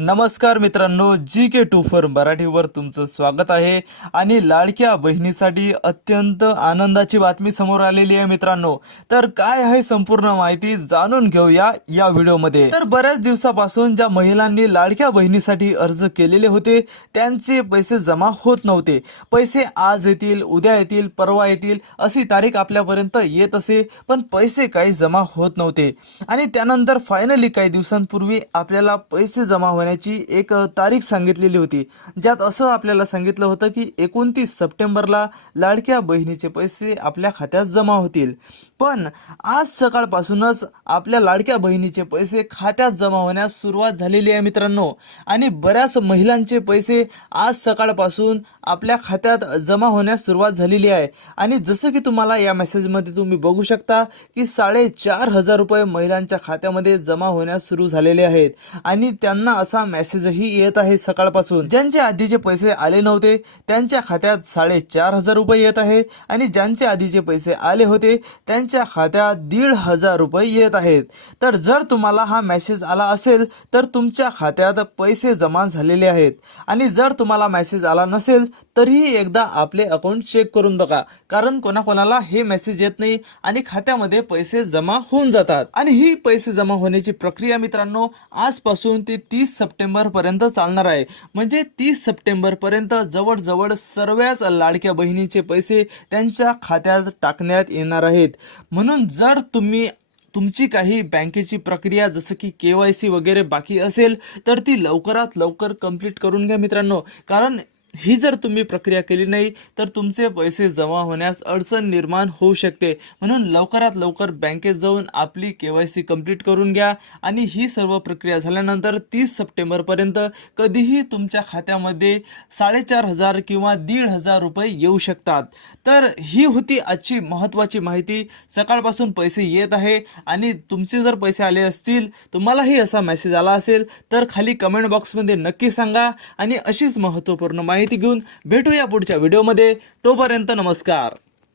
नमस्कार मित्रांनो, GK24 मराठीवर तुमचं स्वागत आहे। आणि लाडक्या बहिणीसाठी अत्यंत आनंदाची बातमी समोर आलेली आहे मित्रांनो। तर काय आहे संपूर्ण माहिती जाणून घेऊया या व्हिडिओमध्ये। तर बऱ्याच दिवसापासून ज्या महिलांनी लाडक्या बहिणीसाठी अर्ज केलेले होते त्यांचे पैसे जमा होत नव्हते। पैसे आज येतील, उद्या येतील, परवा येतील अशी तारीख आपल्यापर्यंत येत असे, पण पैसे काही जमा होत नव्हते। आणि त्यानंतर फायनली काही दिवसांपूर्वी आपल्याला पैसे जमा होण्याची एक तारीख सांगितलेली होती, ज्यात असं आपल्याला सांगितलं होतं की 29 सप्टेंबरला लाडक्या बहिणीचे पैसे आपल्या खात्यात जमा होतील। पण आज सकाळपासूनच आपल्या लाडक्या बहिणीचे पैसे खात्यात जमा होण्यास सुरुवात झालेली आहे मित्रांनो। आणि बऱ्याच महिलांचे पैसे आज सकाळपासून आपल्या खात्यात जमा होण्यास सुरुवात झालेली आहे। आणि जसं की तुम्हाला या मेसेजमध्ये तुम्ही बघू शकता की 4,500 रुपये महिलांच्या खात्यामध्ये जमा होण्यास सुरू झालेले आहेत। आणि त्यांना असा मेसेजही येत आहे सकाळपासून, ज्यांचे आधीचे पैसे आले नव्हते त्यांच्या खात्यात 4,500 रुपये येत आहे, आणि ज्यांचे आधीचे पैसे आले होते त्यांच्या खात्यात 1,500 रुपये येत आहेत। तर जर तुम्हाला हा मेसेज आला असेल तर तुमच्या खात्यात पैसे जमा झालेले आहेत। आणि जर तुम्हाला मेसेज आला नसेल तरीही एकदा आपले अकाउंट चेक करून बघा, कारण कोणाकोणाला हे मेसेज येत नाही आणि खात्यामध्ये पैसे जमा होऊन जातात। आणि ही पैसे जमा होण्याची प्रक्रिया मित्रांनो आजपासून ते 30 सप्टेंबर पर्यंत चालणार आहे। म्हणजे 30 सप्टेंबर पर्यंत जवळजवळ सर्वच लाडक्या बहिणीचे पैसे त्यांच्या खात्यात टाकण्यात येणार आहेत। म्हणून जर तुमची काही बँकेची प्रक्रिया जसं की KYC वगैरे बाकी असेल तर ती लवकरात लवकर कंप्लीट करून घ्या मित्रांनो, कारण ही जर तुम्ही प्रक्रिया केली नाही तर तुमचे पैसे जमा होण्यास अडचण निर्माण होऊ शकते। म्हणून लवकरात लवकर बँकेत जाऊन आपली KYC कंप्लीट करून घ्या। आणि ही सर्व प्रक्रिया झाल्यानंतर 30 सप्टेंबर पर्यंत कधीही तुमच्या खात्यामध्ये 4,500 किंवा 1,500 रुपये येऊ शकतात। तर ही होती आजची महत्त्वाची माहिती। सकाळपासून पैसे येत आहे आणि तुमचे जर पैसे आले असतील, तुम्हालाही असा मेसेज आला असेल तर खाली कमेंट बॉक्समध्ये नक्की सांगा। आणि अशीच महत्त्वपूर्ण माहिती घेऊन भेटूया पुढच्या व्हिडिओमध्ये। तोपर्यंत नमस्कार।